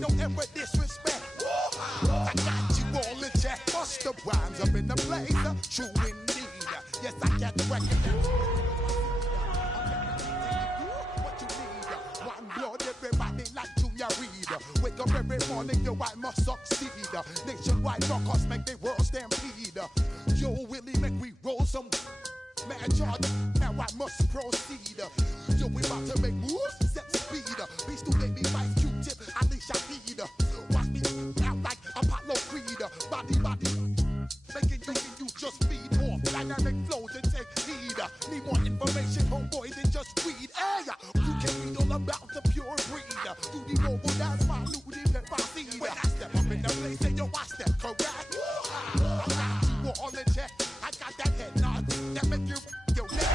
don't ever disrespect. I got you all in check. Busta Rhymes up in the blazer. True indeed. Yes, I got the record. What you need? One blood, everybody like Junior Reid. Wake up every morning, yo, I must succeed. Nationwide rockers make the world stampede. Yo, Willie, make we roll some. Man, charge, now I must proceed. Yo, we about to make moves, set speed. Beast to baby, Vice Q-tip, Ali Shaheed. Watch me out like Apollo Creed. Body, making you just feed off dynamic flows and take heed. Need more information, homeboy, than just read. Hey, you can read all about the pure breed. Do the mobile dance, my looting, and my seed. When I step up in the place, and yo, I step correct. I got you all in check. I got that head nod that make you your neck.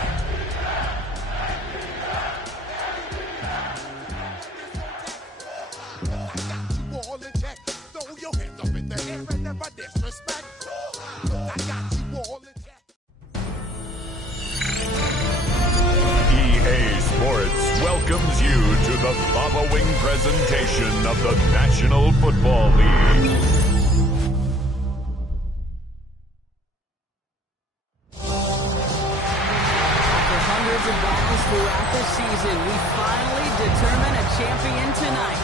I got you all in check. Throw your hands up in the air and never disrespect. I got you all in check. EA Sports welcomes you to the following presentation of the National Football League. Throughout the season, we finally determine a champion tonight.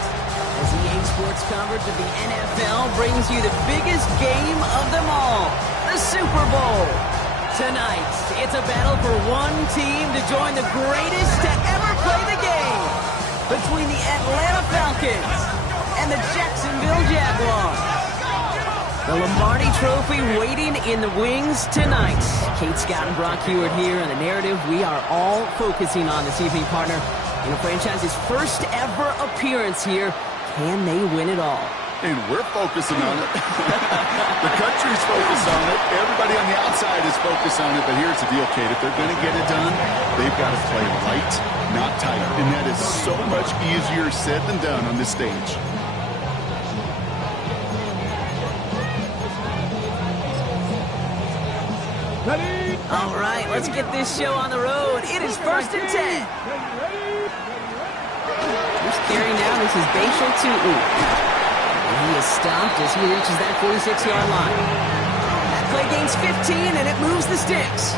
As EA Sports coverage of the NFL brings you the biggest game of them all, the Super Bowl. Tonight, it's a battle for one team to join the greatest to ever play the game. Between the Atlanta Falcons and the Jacksonville Jaguars. The Lombardi Trophy waiting in the wings tonight. Kate Scott and Brock Huard here, and the narrative we are all focusing on this evening, partner. In a franchise's first ever appearance here, can they win it all? And we're focusing on it. The country's focused on it. Everybody on the outside is focused on it. But here's the deal, Kate. If they're going to get it done, they've got to play light, not tight. And that is so much easier said than done on this stage. All right, let's get this show on the road. It is 1st and 10. First carry now, this is Bashal Tutu. And he is stopped as he reaches that 46-yard line. That play gains 15, and it moves the sticks.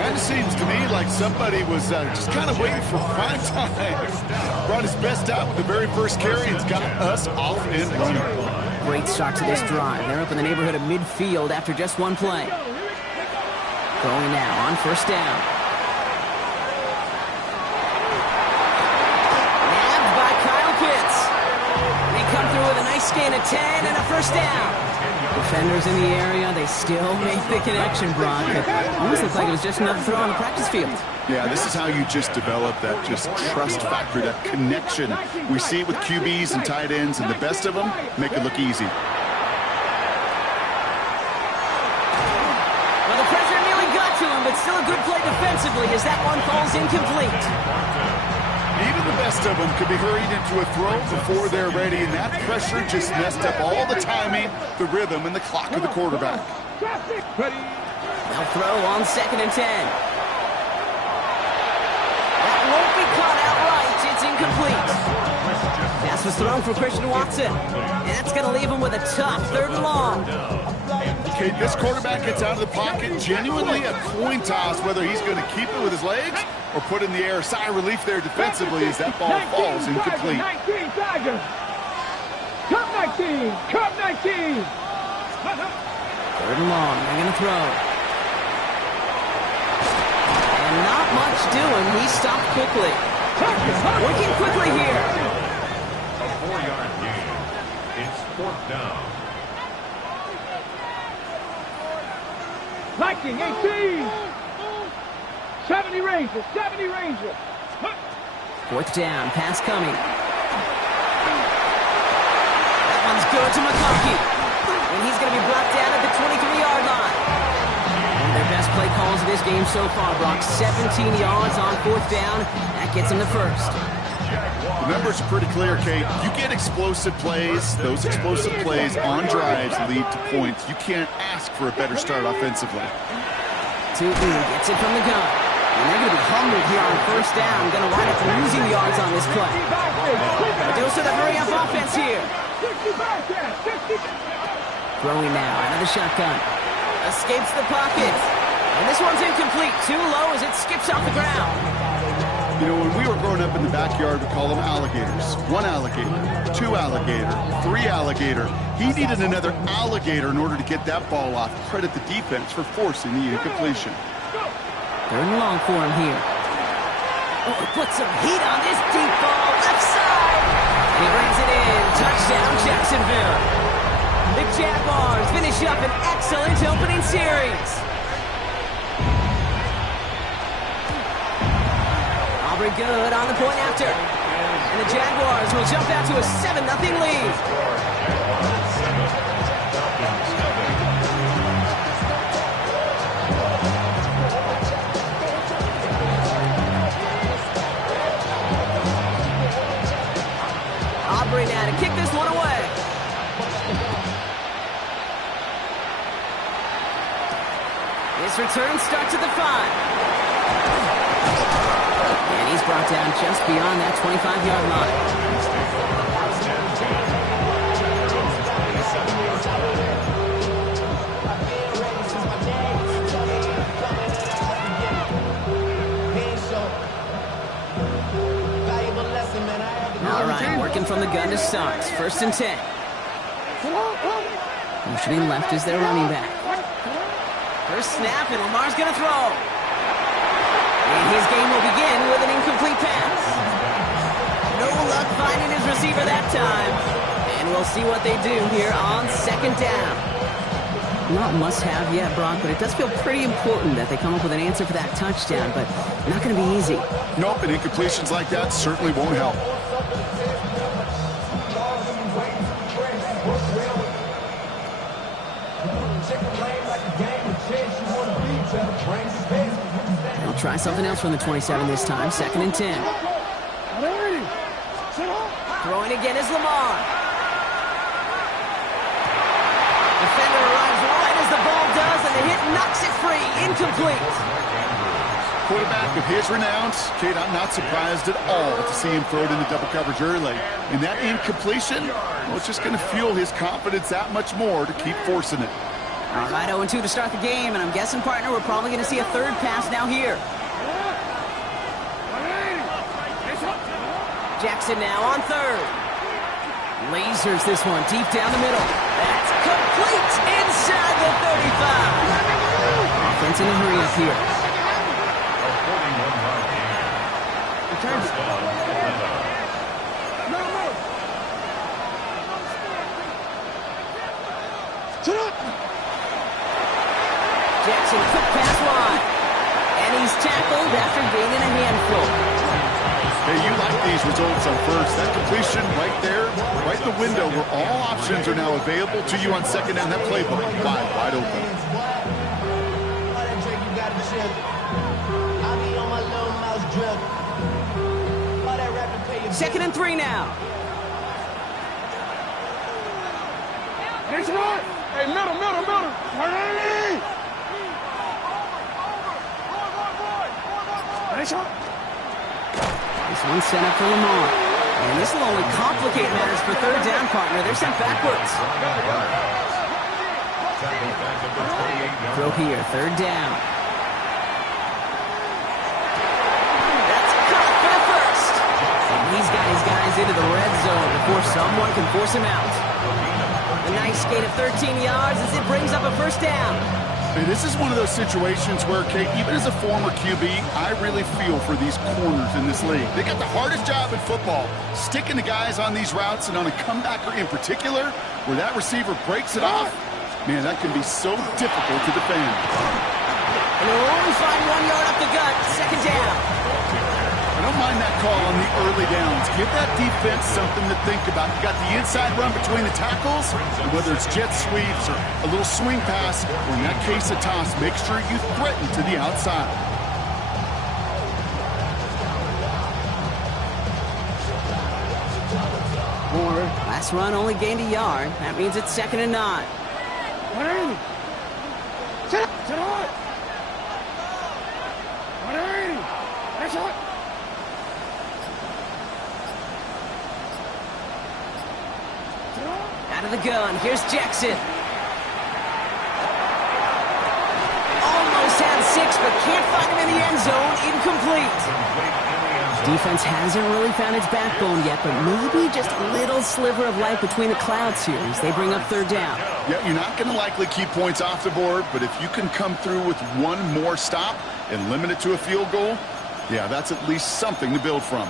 Kind of seems to me like somebody was just kind of waiting for prime time. Brought his best out with the very first carry and got us off and running. Great start to this drive. They're up in the neighborhood of midfield after just one play. Going now on 1st down. Nabbed by Kyle Pitts. They come through with a nice gain of 10 and a 1st down. Defenders in the area, they still make the connection, Brock. It almost looks like it was just another throw on the practice field. Yeah, this is how you just develop that just trust factor, that connection. We see it with QBs and tight ends, and the best of them make it look easy. But still a good play defensively as that one falls incomplete. Even the best of them could be hurried into a throw before they're ready, and that pressure just messed up all the timing, the rhythm, and the clock of the quarterback. They'll throw on 2nd and 10. That won't be caught outright. It's incomplete. Pass was thrown for Christian Watson, and that's going to leave him with a tough 3rd and long. Okay, this quarterback gets out of the pocket, genuinely a coin toss, whether he's going to keep it with his legs or put it in the air. Sigh of relief there defensively as that ball falls incomplete. 19, Tigers. Cup 19, Cup 19. 3rd and long, they're going to throw. And not much doing. He stopped quickly. Working quickly here. A 4-yard gain. It's 4th down. Viking 18. 70 Rangers, 70 Rangers. 4th down, pass coming. That one's good to McConkey. And he's going to be brought down at the 23-yard line. One of their best play calls of this game so far, Brock. 17 yards on 4th down. That gets him the 1st. The numbers are pretty clear, Kate. You get explosive plays. Those explosive plays on drives lead to points. You can't ask for a better start offensively. Tutu gets it from the gun. And they're going to be humbled here on 1st down. Going to wind up losing yards on this play. A dose of the hurry-up offense here. Throwing now out of the shotgun. Escapes the pocket. And this one's incomplete. Too low as it skips off the ground. You know, when we were growing up in the backyard, we call them alligators. 1 alligator, 2 alligator, 3 alligator. He needed another alligator in order to get that ball off. Credit the defense for forcing the incompletion. 3rd and long for him here. Oh, put some heat on this deep ball. Left side. He brings it in. Touchdown, Jacksonville. The Jaguars finish up an excellent opening series. Aubrey good on the point after. And the Jaguars will jump out to a 7-0 lead. Aubrey now to kick this one away. This return starts at the 5. And he's brought down just beyond that 25-yard line. All right, working from the gun to start. 1st and 10. Motioning left is their running back. First snap, and Lamar's going to throw. And his game will begin with an incomplete pass. No luck finding his receiver that time. And we'll see what they do here on 2nd down. Not must-have yet, Brock, but it does feel pretty important that they come up with an answer for that touchdown, but not going to be easy. Nope, and incompletions like that certainly won't help. They'll try something else from the 27 this time. 2nd and 10. Throwing again is Lamar. Defender arrives right as the ball does, and the hit knocks it free. Incomplete. Quarterback of his renowns, Kate, I'm not surprised at all to see him throw it into double coverage early. And that incompletion, well, it's just going to fuel his confidence that much more to keep forcing it. All right, 0-2 to start the game, and I'm guessing, partner, we're probably going to see a 3rd pass now here. Jackson now on 3rd. Lasers this one deep down the middle. That's complete inside the 35. Offense in a hurry up here. Jackson, quick pass wide. And he's tackled after gaining a handful. Hey, you like these results on 1st. That completion right there, right in the window where all options are now available to you on 2nd down. That playbook wide open. 2nd and 3 now. Hey, middle. This one's set up for Lamar. And this will only complicate matters for 3rd down, partner. They're sent backwards. Throw here, 3rd down. That's caught for the 1st. And he's got his guys into the red zone before someone can force him out. A nice gain of 13 yards as it brings up a 1st down. Hey, this is one of those situations where, Kate, even as a former QB, I really feel for these corners in this league. They got the hardest job in football, sticking the guys on these routes and on a comebacker in particular, where that receiver breaks it off. Man, that can be so difficult to defend. And they'll only find 1 yard up the gut. 2nd down. I don't mind that call on the early downs. Give that defense something to think about. You got the inside run between the tackles, and whether it's jet sweeps or a little swing pass, or in that case a toss, make sure you threaten to the outside. Last run only gained a yard. That means it's 2nd and 9. Out of the gun, here's Jackson. 6, but can't find him in the end zone. Incomplete. Defense hasn't really found its backbone yet, but maybe just a little sliver of light between the clouds here as they bring up 3rd down. Yeah, you're not going to likely keep points off the board, but if you can come through with one more stop and limit it to a field goal, yeah, that's at least something to build from.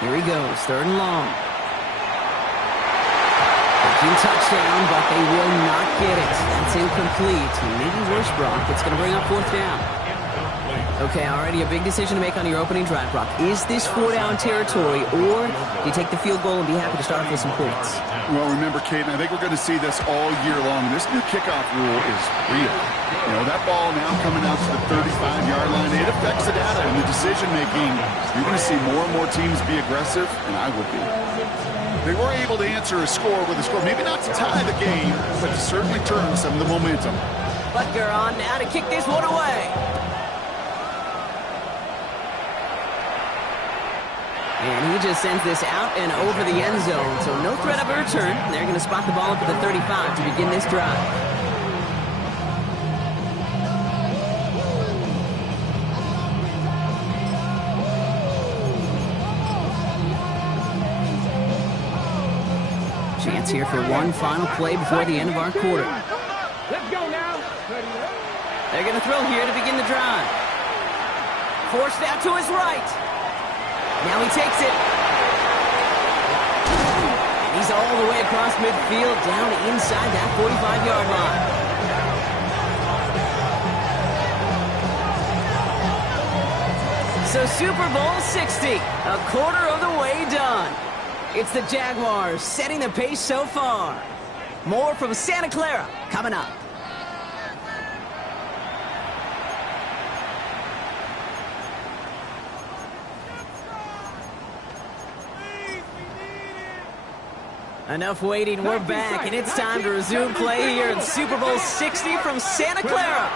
Here he goes, 3rd and long. Taking touchdown, but they will not get it. That's incomplete. Maybe worse, Brock. It's going to bring up 4th down. Okay, already a big decision to make on your opening drive, Brock. Is this 4-down territory, or do you take the field goal and be happy to start off with some points? Well, remember, Kate, I think we're going to see this all year long. This new kickoff rule is real. You know, that ball now coming out to the 35-yard line, it affects the data and the decision-making. You're going to see more and more teams be aggressive, and I would be. They were able to answer a score with a score. Maybe not to tie the game, but to certainly turn some of the momentum. Butker on now to kick this one away. And he just sends this out and over the end zone, so no threat of a return. They're going to spot the ball up at the 35 to begin this drive. Chance here for one final play before the end of our quarter. Let's go now. They're going to throw here to begin the drive. Forced out to his right. Now he takes it. And he's all the way across midfield, down inside that 45-yard line. So Super Bowl 60, a quarter of the way done. It's the Jaguars setting the pace so far. More from Santa Clara coming up. Enough waiting, we're back, and it's time to resume play here in Super Bowl 60 from Santa Clara.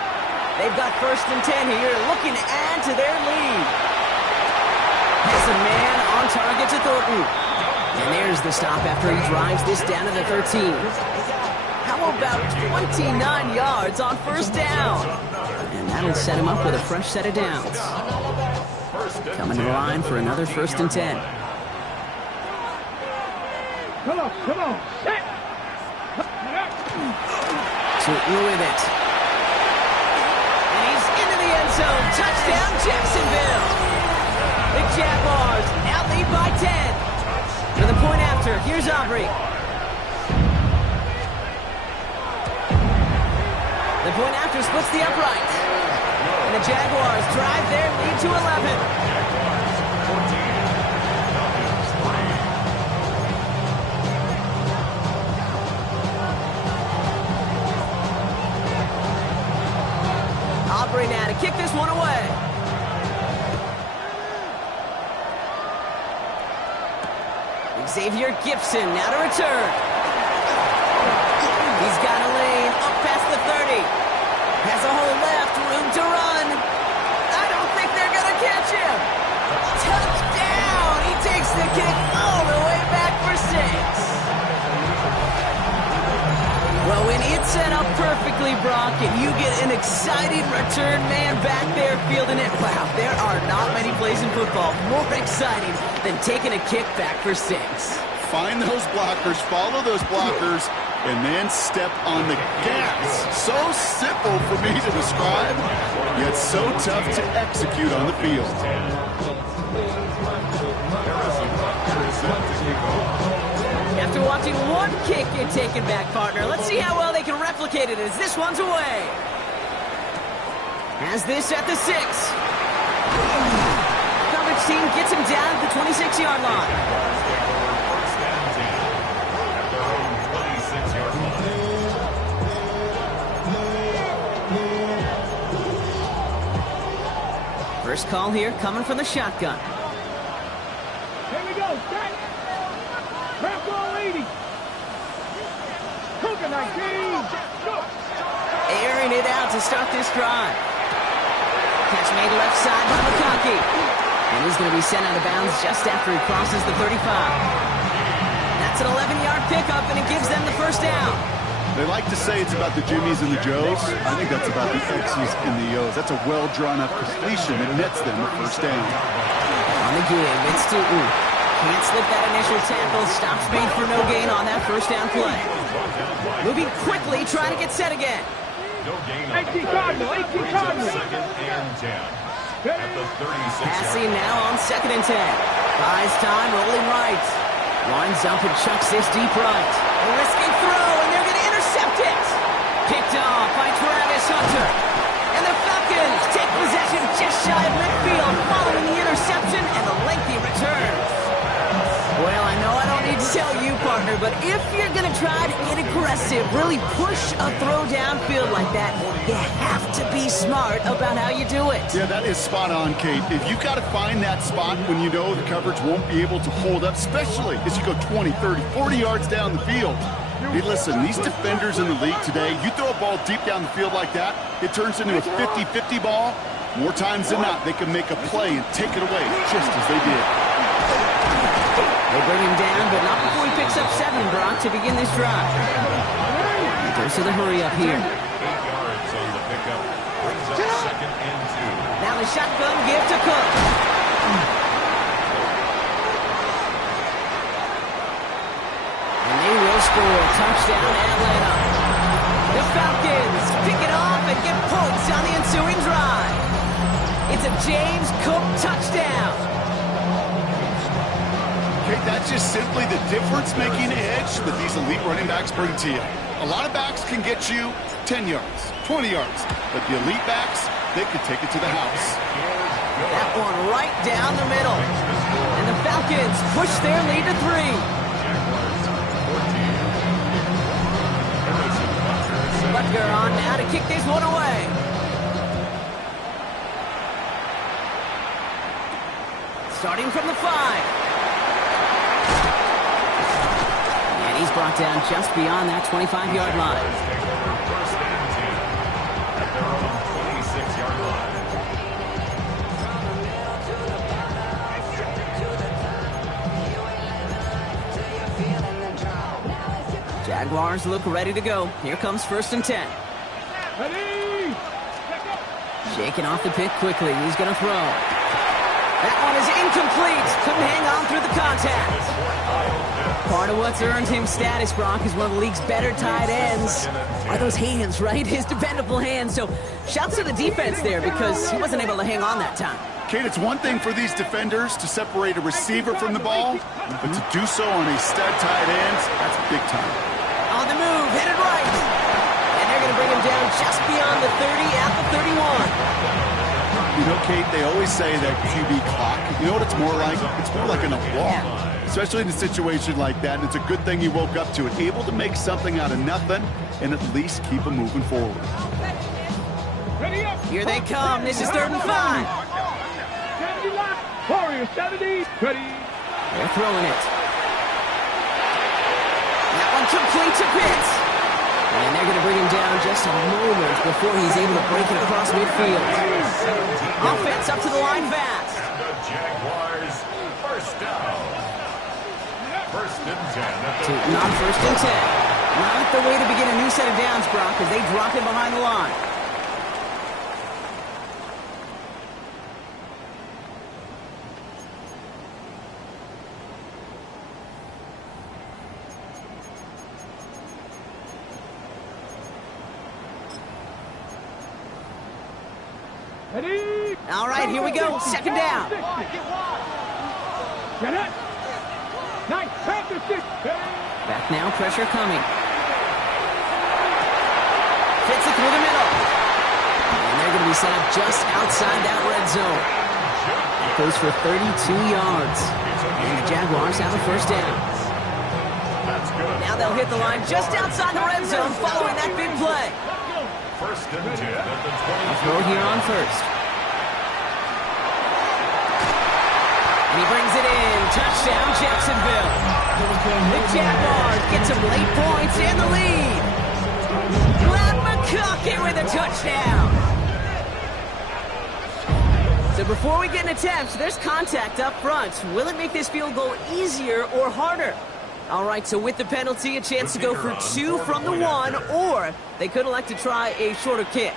They've got 1st and 10 here, looking to add to their lead. Has a man on target to Thornton. And there's the stop after he drives this down to the 13. How about 29 yards on 1st down? And that'll set him up with a fresh set of downs. Coming to the line for another 1st and 10. Come on. Shooting with it. And he's into the end zone. Touchdown, Jacksonville. The Jaguars now lead by 10. For the point after, here's Aubrey. The point after splits the upright. And the Jaguars drive their lead to 11. Aubrey now to kick this one away. Xavier Gipson now to return. He's got a lane up past the 30. Has a hole left, room to run. I don't think they're going to catch him. Touchdown! He takes the kick all the way back for 6. Well, when it's set up perfectly, Brock, and you get an exciting return man back there fielding it, wow, there are not many plays in football more exciting than taking a kick back for 6. Find those blockers, follow those blockers, and then step on the gas. So simple for me to describe, yet so tough to execute on the field. After watching one kick get taken back, partner, let's see how well they can replicate it as this one's away. Has this at the 6. Coverage team gets him down at the 26-yard line. First call here coming from the shotgun. Here we go. Back goal 80. Coconut King. Aaron airing it out to start this drive. Catch made left side by McConkey. And he's going to be sent out of bounds just after he crosses the 35. That's an 11-yard pickup, and it gives them the first down. They like to say it's about the Jimmies and the Joes. I think that's about the X's and the O's. That's a well-drawn-up completion that nets them a first down. On the give, it's Tootin. Can't slip that initial tackle. Stops made for no gain on that first down play. Moving quickly, trying to get set again. No gain on 18 Cardinal, 18 Cardinal. Second and 10 at the 36. Passing now on 2nd and 10. Buys time, rolling right. Winds up and chucks this deep right. A risky throw, and they're going to intercept it. Picked off by Travis Hunter. And the Falcons take possession just shy of midfield following the interception and the lengthy return. Well, I know I don't need to tell you, partner, but if you're going to try to get aggressive, really push a throw downfield like that, you have to be smart about how you do it. Yeah, that is spot on, Kate. If you got to find that spot when you know the coverage won't be able to hold up, especially as you go 20, 30, 40 yards down the field. Hey, listen, these defenders in the league today, you throw a ball deep down the field like that, it turns into a 50-50 ball. More times than not, they can make a play and take it away just as they did. They bring him down, but not before he picks up 7, Brock, to begin this drive. Goes to the hurry up here. 8 yards on the pickup. Brings up second and 2. Now the shotgun give to Cook. And they will score. Touchdown, Atlanta. The Falcons pick it off and get points on the ensuing drive. It's a James Cook touchdown. Okay, that's just simply the difference-making edge that these elite running backs bring to you. A lot of backs can get you 10 yards, 20 yards, but the elite backs, they can take it to the house. That one right down the middle. And the Falcons push their lead to 3. Butker on now to kick this one away. Starting from the 5. And he's brought down just beyond that 25-yard line. First and 10 at their own 26-yard line. Jaguars look ready to go. Here comes 1st and 10. Ready? Shaking off the pick quickly. He's going to throw. That one is incomplete. Couldn't hang on through the contact. Part of what's earned him status, Brock, is one of the league's better tight ends. Are those hands, right? His dependable hands. So shouts to the defense there because he wasn't able to hang on that time. Kate, it's one thing for these defenders to separate a receiver from the ball, but to do so on a stud tight end, that's big time. On the move, headed right. And they're going to bring him down just beyond the 30 at the 31. You know, Kate, they always say that QB clock, you know what it's more like? It's more like an walk, especially in a situation like that. And it's a good thing you woke up to it, able to make something out of nothing and at least keep them moving forward. Ready up. Here they come. This is 3rd and 5. 70 line. Warriors 70. Ready. They're throwing it. That one complete to Pitts. And they're going to bring him down just a moment before he's able to break it across midfield. Offense up to the line fast. The Jaguars first down. First and 10. Not 1st and 10. Not the way to begin a new set of downs, Brock, as they drop it behind the line. Ready. All right, here we go. 2nd down. Get it. Nice. Panther 6. Back now, pressure coming. Fits it through the middle. And they're going to be set up just outside that red zone. Goes for 32 yards. And the Jaguars have a first down. Now they'll hit the line just outside the red zone following that big play. First and 10 at the 20. Throw here on 1st. And he brings it in. Touchdown, Jacksonville. The Jaguars get some late points in the lead. Glad Cocky with a touchdown. So before we get an attempt, there's contact up front. Will it make this field goal easier or harder? All right, so with the penalty, a chance to go for 2 from the 1, or they could elect to try a shorter kick.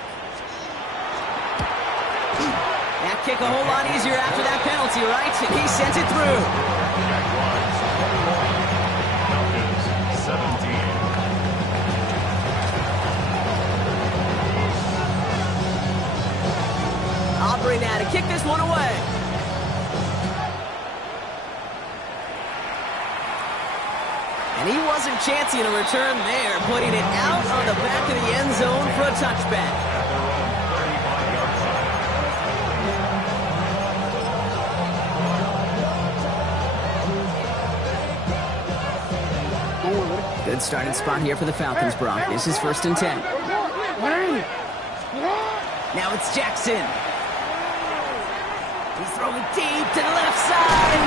That kick a whole lot easier after that penalty, right? And he sends it through. Falcons 17. Aubrey now to kick this one away. And he wasn't chancing a return there, putting it out on the back of the end zone for a touchback. Good starting spot here for the Falcons, Brock. This is 1st and 10. Now it's Jackson. He's throwing deep to the left side.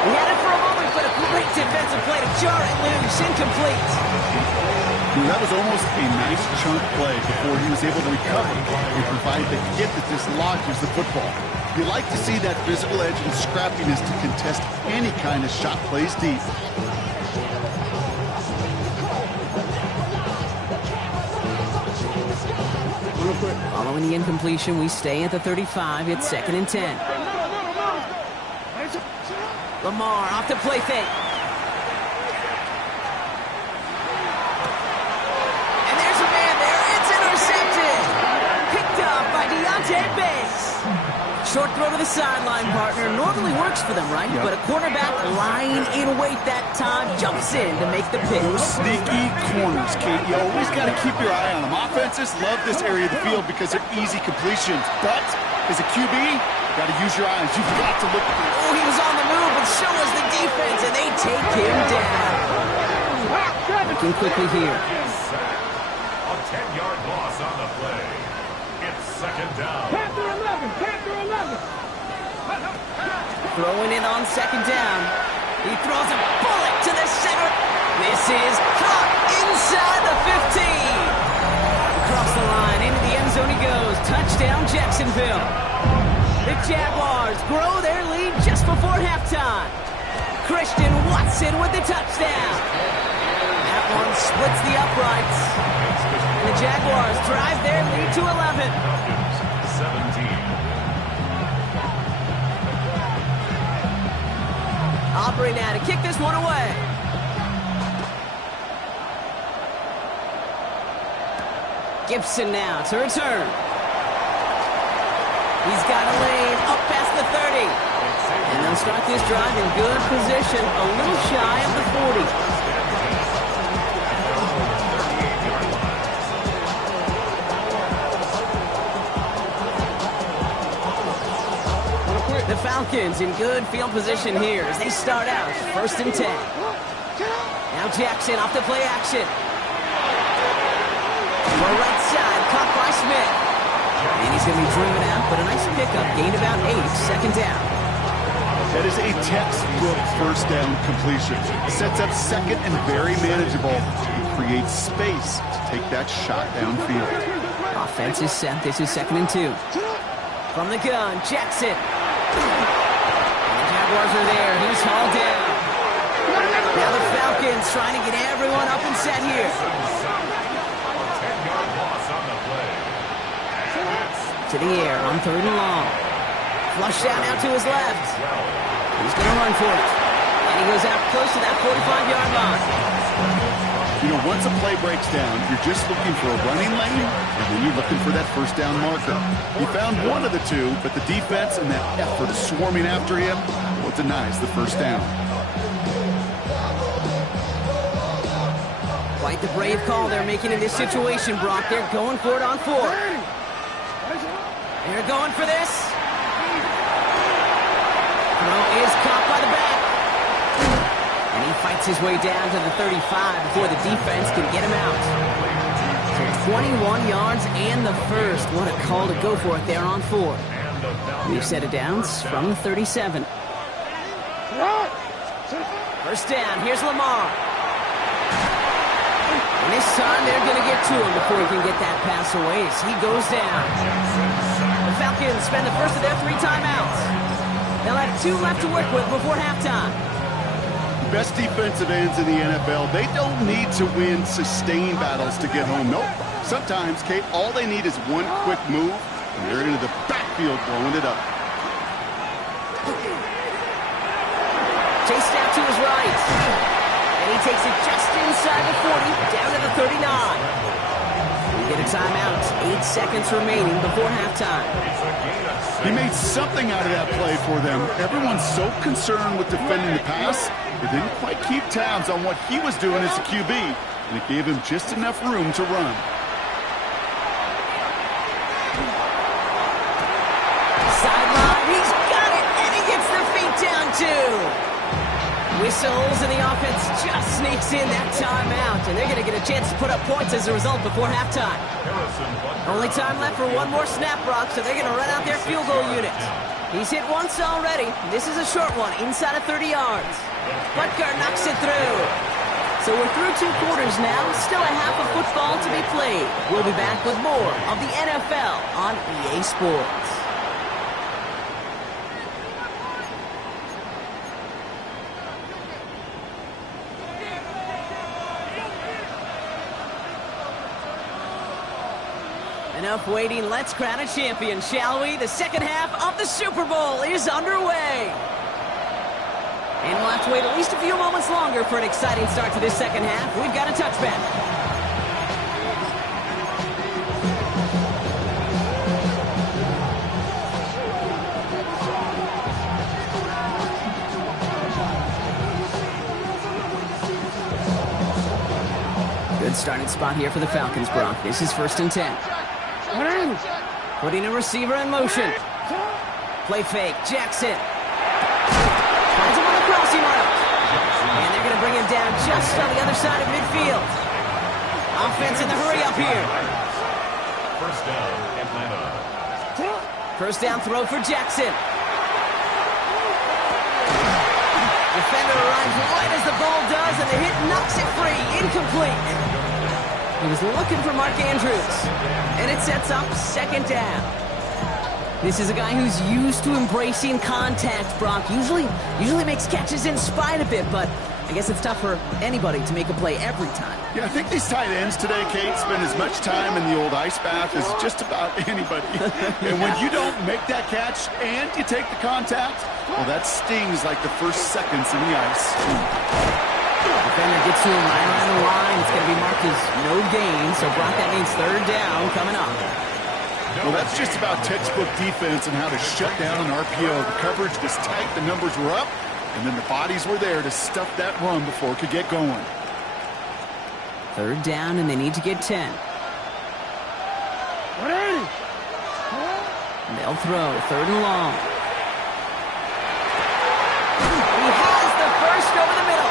He had it for a moment, but a great defensive play to jar it loose. Incomplete. That was almost a nice chunk play before he was able to recover and provide the hit that dislodges the football. You like to see that physical edge and scrappiness to contest any kind of shot plays deep. Following the incompletion, we stay at the 35. It's 2nd and 10. Lamar off to play fake. And there's a man there. It's intercepted. Picked up by Deontay Banks. Short throw to the sideline, partner. Normally works for them, right? Yep. But a quarterback lying in wait that time jumps in to make the pick. Those sneaky corners, Kate. You always got to keep your eye on them. Offenses love this area of the field because they're easy completions. But as a QB, you got to use your eyes. You've got to look. Oh, he was on the move, but so was the defense, and they take him down. Looking quickly here. A 10-yard loss on the play. It's 2nd down. Panther 11, Panther 11. Throwing it on 2nd down. He throws a bullet to the center. This is caught inside the 15. Across the line, into the end zone he goes. Touchdown, Jacksonville. The Jaguars grow their lead just before halftime. Christian Watson with the touchdown. That one splits the uprights. And the Jaguars drive their lead to 11. Falcons 17. Aubrey now to kick this one away. Gibson now to return. He's got a lane up past the 30. And they'll start this drive in good position, a little shy of the 40. The Falcons in good field position here as they start out 1st and 10. Now Jackson off the play action. To the right side, caught by Smith. And he's going to be driven out, but a nice pickup. Gained about 8, 2nd down. That is a textbook 1st down completion. Sets up 2nd and very manageable. It creates space to take that shot downfield. Offense is set. This is 2nd and 2. From the gun, Jackson. And the Jaguars are there. He's hauled down. Now the Falcons trying to get everyone up and set here. To the air on 3rd and long. Flush out now to his left. He's going to run for it. And he goes out close to that 45-yard line. You know, once a play breaks down, you're just looking for a running lane, and then you're looking for that 1st down marker. He found one of the two, but the defense and that effort swarming after him, well, denies the 1st down. Quite the brave call they're making in this situation, Brock. They're going for it on 4th. They're going for this. Throw is caught by the back. And he fights his way down to the 35 before the defense can get him out. So 21 yards and the 1st. What a call to go for it there on 4. New set of downs from the 37. 1st down. Here's Lamar. And this time they're going to get to him before he can get that pass away as he goes down. The Falcons spend the first of their 3 timeouts. They'll have 2 left to work with before halftime. Best defensive ends in the NFL, they don't need to win sustained battles to get home. Nope. Sometimes, Kate, all they need is one quick move, and they're into the backfield blowing it up. Chase out to his right. And he takes it just inside the 40, down to the 39. We get a timeout. 8 seconds remaining before halftime. He made something out of that play for them. Everyone's so concerned with defending the pass, they didn't quite keep tabs on what he was doing as a QB, and it gave him just enough room to run. Sideline, he's got it, and he gets the feet down too. Whistles, and the offense just sneaks in that timeout, and they're going to get a chance to put up points as a result before halftime. Only time left for one more snap, Brock, so they're going to run out their field goal unit. He's hit once already. This is a short one, inside of 30 yards. Butker knocks it through. So we're through 2 quarters now. Still a half of football to be played. We'll be back with more of the NFL on EA Sports. Enough waiting, let's crown a champion, shall we? The second half of the Super Bowl is underway. And we'll have to wait at least a few moments longer for an exciting start to this second half. We've got a touchback. Good starting spot here for the Falcons, Brock. This is 1st and 10. Putting a receiver in motion. Play fake. Jackson. Finds him on the crossing route. And they're going to bring him down just on the other side of midfield. Offense in the hurry up here. First down, Atlanta. First down throw for Jackson. Defender arrives right as the ball does, and the hit knocks it free. Incomplete. He was looking for Mark Andrews. And it sets up 2nd down. This is a guy who's used to embracing contact, Brock. Usually makes catches in spite of it, but I guess it's tough for anybody to make a play every time. Yeah, I think these tight ends today, Kate, spend as much time in the old ice bath as just about anybody. And when you don't make that catch and you take the contact, well, that stings like the first seconds in the ice. Defender gets to him right around the line. It's going to be marked as no gain, so Brock, that means 3rd down coming up. Well, that's just about textbook defense and how to shut down an RPO. The coverage was tight, the numbers were up, and then the bodies were there to stuff that run before it could get going. 3rd down, and they need to get 10. They'll throw, 3rd and long. He has the first over the middle.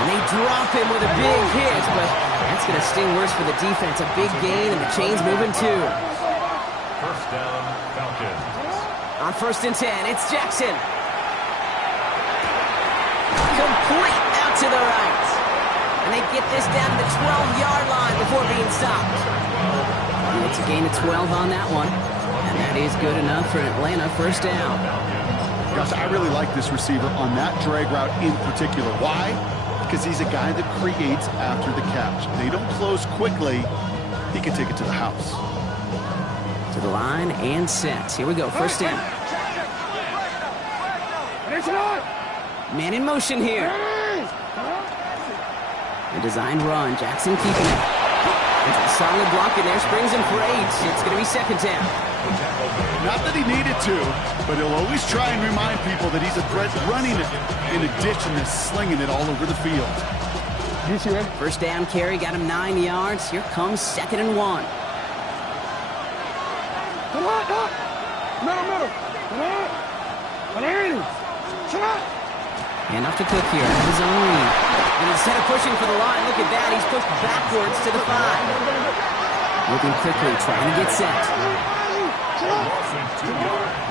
And they drop him with a big hit, but that's going to sting worse for the defense. A big gain, and the chain's moving too. First down, Falcons. On 1st and 10, it's Jackson. Complete out to the right. And they get this down to the 12-yard line before being stopped. And it's a gain of 12 on that one. And that is good enough for Atlanta. 1st down. Gosh, I really like this receiver on that drag route in particular. Why? Because he's a guy that creates after the catch. They don't close quickly. He can take it to the house. To the line and set. Here we go. 1st down. Man in motion here. A designed run. Jackson keeping it. It's a solid block in there. Springs him for 8. It's going to be 2nd down. Not that he needed to, but he'll always try and remind people that he's a threat running it in addition to slinging it all over the field. 1st down carry. Got him 9 yards. Here comes 2nd and 1. And off to Cook here. His own lead. And instead of pushing for the line, look at that. He's pushed backwards to the 5. Looking quickly, trying to get set.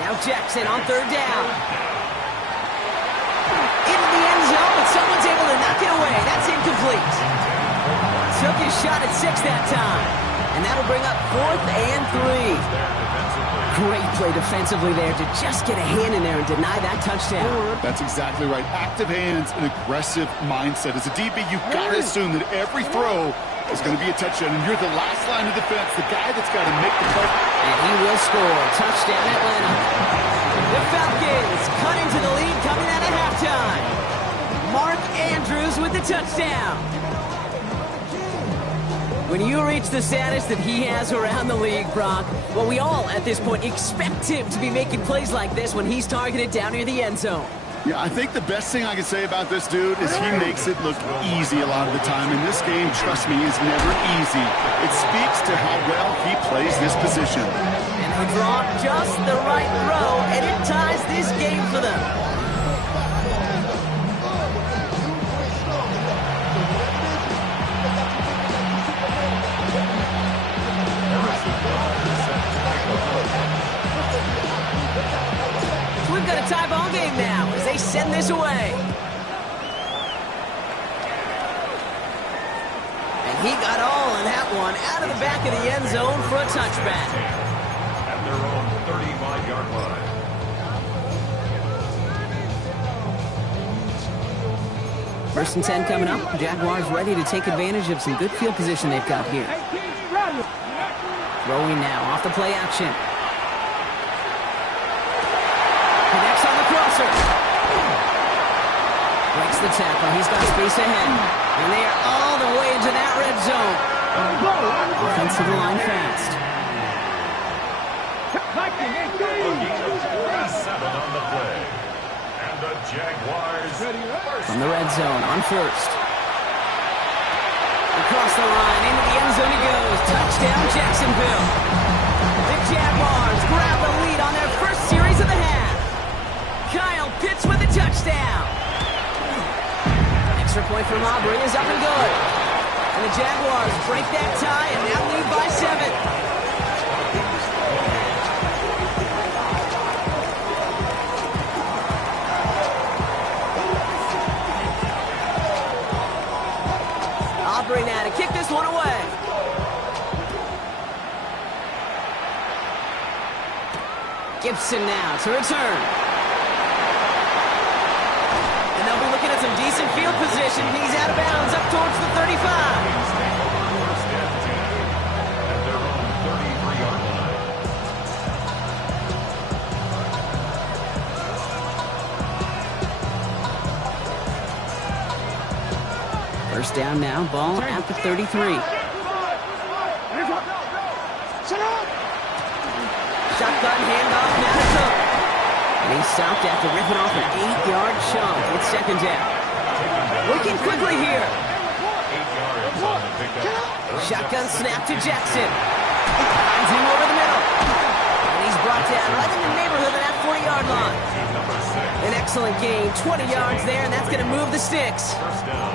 Now Jackson on 3rd down. Into the end zone, but someone's able to knock it away. That's incomplete. took his shot at 6 that time. And that'll bring up 4th and 3. Great play defensively there to just get a hand in there and deny that touchdown. That's exactly right. Active hands and aggressive mindset. As a DB, you've got to assume that every throw is going to be a touchdown, and you're the last line of defense, the guy that's got to make the play. And he will score. Touchdown, Atlanta. The Falcons cut into the lead coming out of halftime. Mark Andrews with the touchdown. When you reach the status that he has around the league, Brock, well, we all, at this point, expect him to be making plays like this when he's targeted down near the end zone. Yeah, I think the best thing I can say about this dude is he makes it look easy a lot of the time. And this game, trust me, is never easy. It speaks to how well he plays this position. And they draw just the right throw, and it ties this game for them. We've got a tie ball game now as they send this away. And he got all in that one out of the back of the end zone for a touchback. At their own 35-yard line. 1st and 10 coming up. Jaguars ready to take advantage of some good field position they've got here. Throwing now off the play action. Connects on the crosser. Breaks the tackle. He's got space ahead. And they are all the way into that red zone. Offensive line fast. On the play. And the Jaguars From the red zone on 1st. Across the line, into the end zone he goes. Touchdown, Jacksonville. The Jaguars grab the lead on their first series of the half. Kyle Pitts with a touchdown. Extra point from Aubrey is up and good. And the Jaguars break that tie and now lead by 7. Aubrey now to kick this one away. Gibson now to return. And they'll be looking at some decent field position. He's out of bounds up towards the 35. at their own 33-yard line. First down now, ball at the 33. Shotgun handoff now to Cook. And he's stopped after ripping off an 8-yard chunk. It's 2nd down. Working quickly here. 8 yards on the pickup. Shotgun snap to Jackson. Finds him over the middle. And he's brought down right in the neighborhood of that 40-yard line. An excellent gain, 20 yards there, and that's going to move the sticks.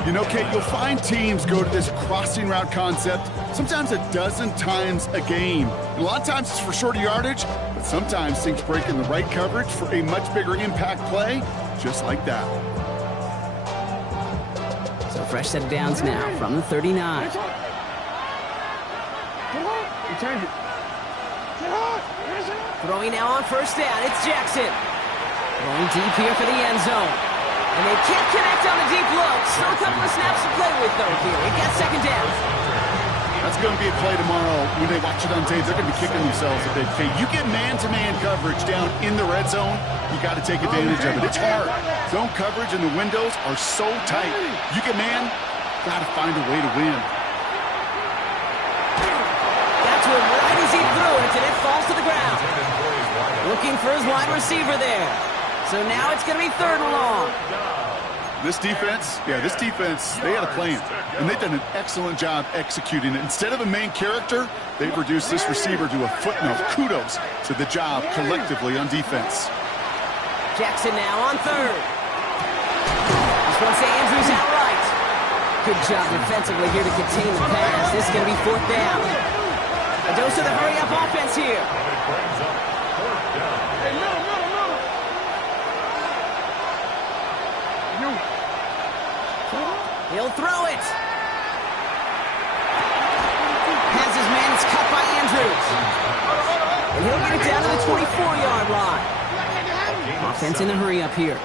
You know, Kate, you'll find teams go to this crossing route concept sometimes a dozen times a game. And a lot of times it's for shorter yardage, but sometimes things break in the right coverage for a much bigger impact play, just like that. So fresh set of downs now from the 39. Throwing now on first down, it's Jackson. Going deep here for the end zone. And they can't connect on the deep look. Still a couple of snaps to play with, though, here. We got 2nd down. That's going to be a play tomorrow. When they watch it on tape, they're going to be kicking themselves a bit. Kate, you get man-to-man coverage down in the red zone, you got to take advantage of it. It's hard. Zone coverage and the windows are so tight. You get man, got to find a way to win. That's where right as he threw it, and it falls to the ground. Looking for his wide receiver there. So now it's going to be 3rd and long. This defense, they had a plan. And they've done an excellent job executing it. Instead of a main character, they've reduced this receiver to a footnote. Kudos to the job collectively on defense. Jackson now on 3rd. This one's to Andrews outright. Good job defensively here to contain the pass. This is going to be 4th down. A dose of the hurry-up offense here. He'll throw it. Andrews. And he'll get it down to the 24-yard line. Offense in a hurry up here.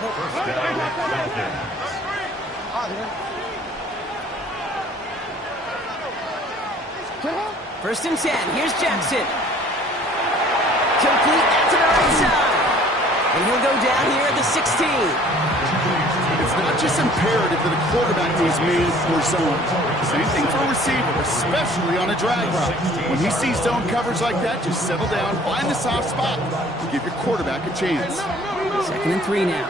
First and 10. Here's Jackson. Complete out to the right side. And he'll go down here at the 16. It's not just imperative that a quarterback knows man or zone. Same thing for a receiver, especially on a drag route. When he sees zone coverage like that, just settle down, find the soft spot, and give your quarterback a chance. 2nd and 3 now.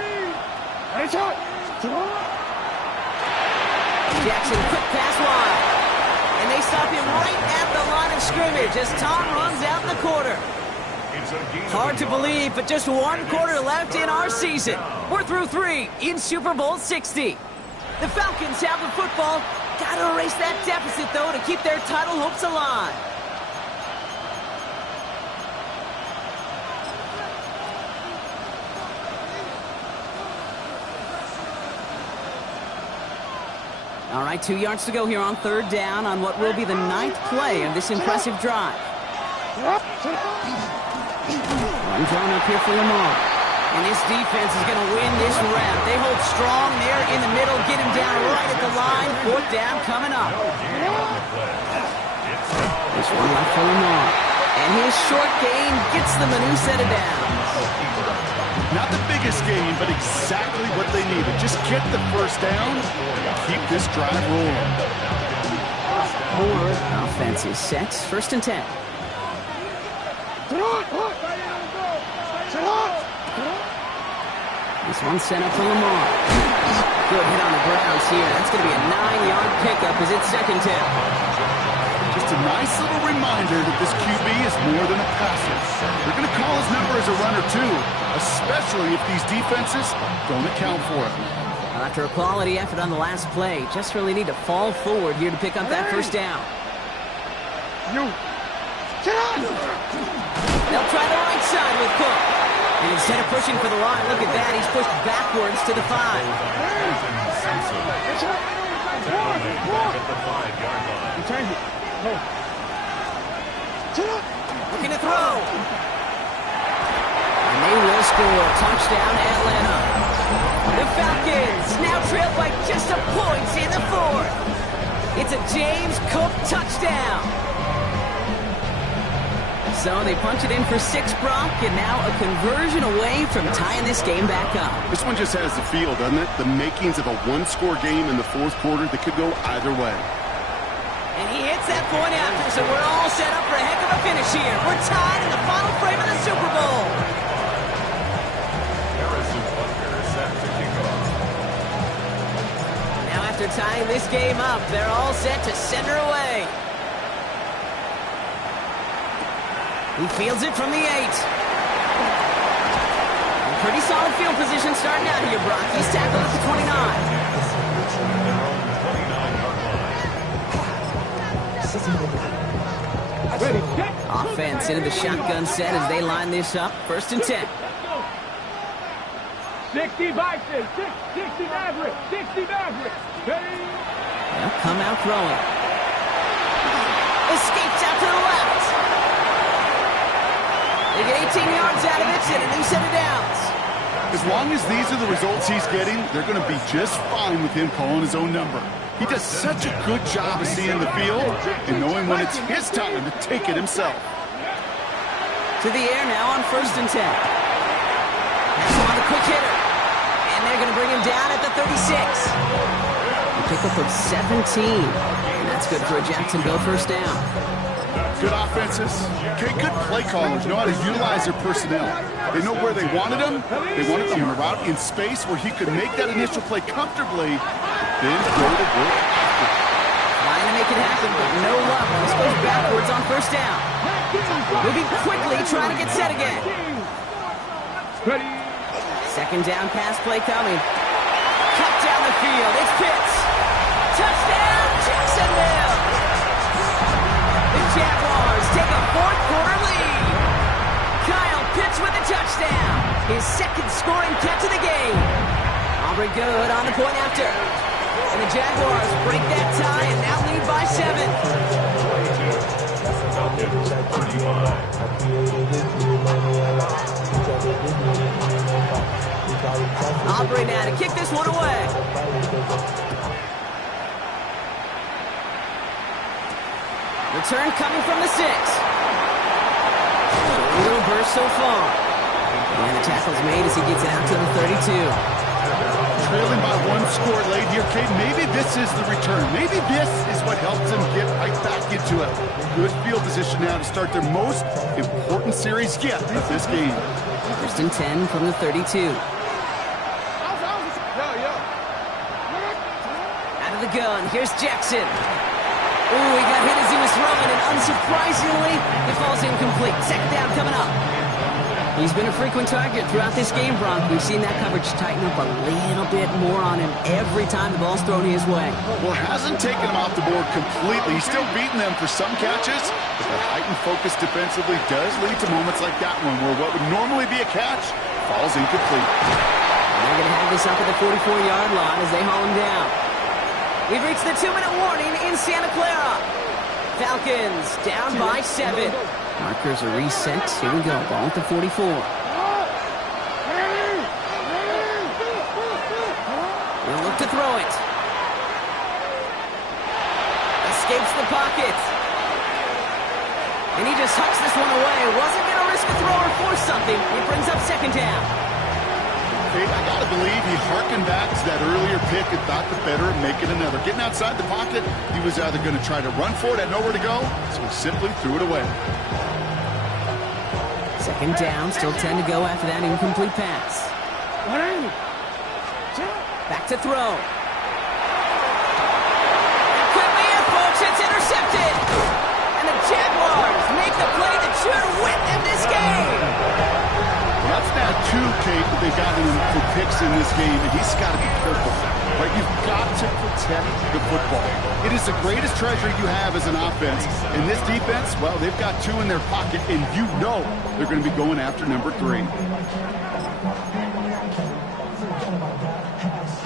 Jackson, quick pass wide. And they stop him right at the line of scrimmage as Tom runs out in the quarter. Hard to believe, but just one quarter left in our season. We're through 3 in Super Bowl 60. The Falcons have the football. Got to erase that deficit, though, to keep their title hopes alive. All right, 2 yards to go here on 3rd down on what will be the 9th play of this impressive drive. One drawn up here for Lamar. And this defense is going to win this round. They hold strong there in the middle, get him down right at the line. 4th down coming up. This one left for Lamar. And his short gain gets them a new set of downs. Not the biggest gain, but exactly what they needed. Just get the first down and keep this drive rolling. Offense is set. 1st and 10. This one sent up for Lamar. Good hit on the grounds here. That's going to be a 9-yard pickup as it's 2nd down. Just a nice little reminder that this QB is more than a passer. They're going to call his number as a runner, too, especially if these defenses don't account for it. After a quality effort on the last play, just really need to fall forward here to pick up that 1st down. They'll try the right side with Cook. And instead of pushing for the line, look at that, he's pushed backwards to the 5. Looking to throw. And they will score. Touchdown, Atlanta. The Falcons now trail by just a point in the 4th. It's a James Cook touchdown. So they punch it in for 6, Brock, and now a conversion away from tying this game back up. This one just has the feel, doesn't it? The makings of a one-score game in the 4th quarter that could go either way. And he hits that point after, so we're all set up for a heck of a finish here. We're tied in the final frame of the Super Bowl. Now after tying this game up, they're all set to center away. He fields it from the 8. Pretty solid field position starting out here, Brock. He's tackled at the 29. Offense into the shotgun set as they line this up. 1st and 10. 60 Bison, 60 Maverick, 60 Maverick. They'll come out throwing. Escapes out to the left. They get 18 yards out of it and a new set of downs. As long as these are the results he's getting, they're going to be just fine with him calling his own number. He does such a good job of seeing the field and knowing when it's his time to take it himself. To the air now on 1st and 10. That's on the quick hitter. And they're going to bring him down at the 36. A pickup of 17. And that's good for a Jacksonville 1st down. Good offenses. Okay, good play callers know how to utilize their personnel. They know where they wanted him. They wanted him out in space where he could make that initial play comfortably, then go to work after. Trying to make it happen, but no luck. This goes backwards on 1st down. Moving quickly, trying to get set again. 2nd down pass play coming. Cut down the field. It's Pitts. Touchdown, Jacksonville. The Jaguars take a 4th quarter lead. Kyle Pitts with a touchdown. His 2nd scoring catch of the game. Aubrey good on the point after. And the Jaguars break that tie and now lead by 7. this one away. Return coming from the 6. A little burst so far. And the tackle's made as he gets it out to the 32. Trailing by 1 score late here, Kate. Maybe this is the return. Maybe this is what helps them get right back into it. Good field position now to start their most important series yet of this game. First and 10 from the 32. Out of the gun, here's Jackson. Ooh, he got hit as he was throwing, and unsurprisingly, it falls incomplete. Second down coming up. He's been a frequent target throughout this game, Bronk. We've seen that coverage tighten up a little bit more on him every time the ball's thrown his way. Well, hasn't taken him off the board completely. He's still beating them for some catches, but the heightened focus defensively does lead to moments like that one, where what would normally be a catch falls incomplete. And they're going to have this up at the 44-yard line as they haul him down. We've reached the 2-minute warning in Santa Clara. Falcons down by 7. Markers are reset. Here we go. Ball at the 44. They'll look to throw it. Escapes the pocket. And he just hucks this one away. Wasn't going to risk a throw or force something. It brings up second down. I got to believe he harkened back to that earlier pick and thought the better of making another. Getting outside the pocket, he was either going to try to run for it, had nowhere to go, so he simply threw it away. Second down, still 10 to go after that incomplete pass. Back to throw. Quickly here, folks, it's intercepted. And the Jaguars make the play that should win them this game. That's now 2, Kate, that they've gotten for picks in this game, and he's got to be careful. Right? You've got to protect the football. It is the greatest treasure you have as an offense. In this defense, well, they've got 2 in their pocket, and you know they're going to be going after number 3.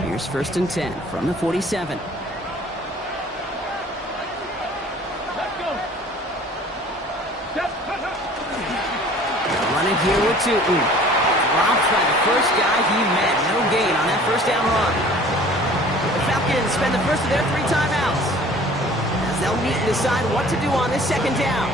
Here's first and 10 from the 47. Running here with Tootin. Dropped by the first guy he met. No gain on that first down run. The Falcons spend the first of their 3 timeouts as they'll meet and decide what to do on this second down.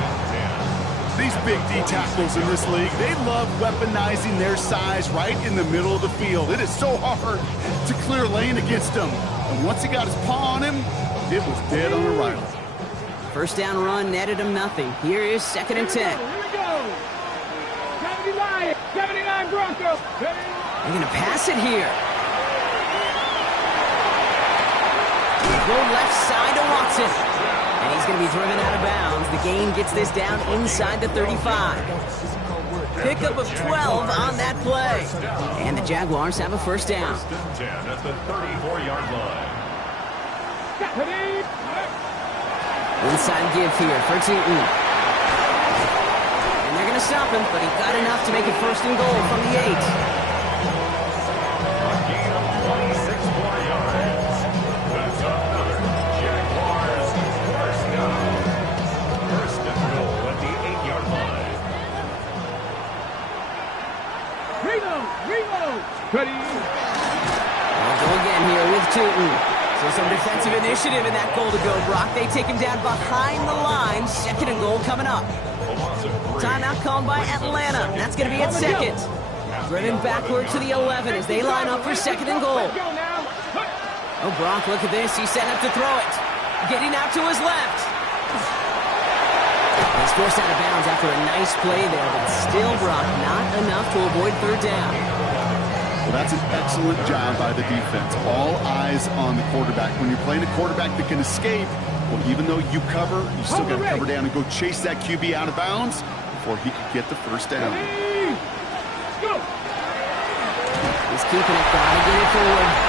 These big D tackles in this league, they love weaponizing their size right in the middle of the field. It is so hard to clear lane against them. And once he got his paw on him, it was dead on arrival. First down run netted him nothing. Here is second and 10. 79 Broncos. They're going to pass it here. Go left side to Watson. And he's going to be driven out of bounds. The gain gets this down inside the 35. Pickup of 12 on that play. And the Jaguars have a first down. 10 at the 34-yard line. Inside give here for Tootin. And they're going to stop him, but he got enough to make it first and goal from the 8. A gain of 26 more yards. That's another Jaguars first down. First and goal at the 8-yard line. Reload. Ready. We'll go again here with Tootin. So some defensive initiative in that goal to go, Brock. They take him down behind the line. Second and goal coming up. Timeout called by Atlanta. That's going to be at second. Driven backward to the 11 as they line up for second and goal. Oh, Brock, look at this. He's setting up to throw it. Getting out to his left. He's forced out of bounds after a nice play there, but still, Brock, not enough to avoid third down. Well, that's an excellent job by the defense. All eyes on the quarterback. When you're playing a quarterback that can escape, well, even though you cover, you still got to cover down and go chase that QB out of bounds before he could get the first down. He's keeping it, trying to get it forward.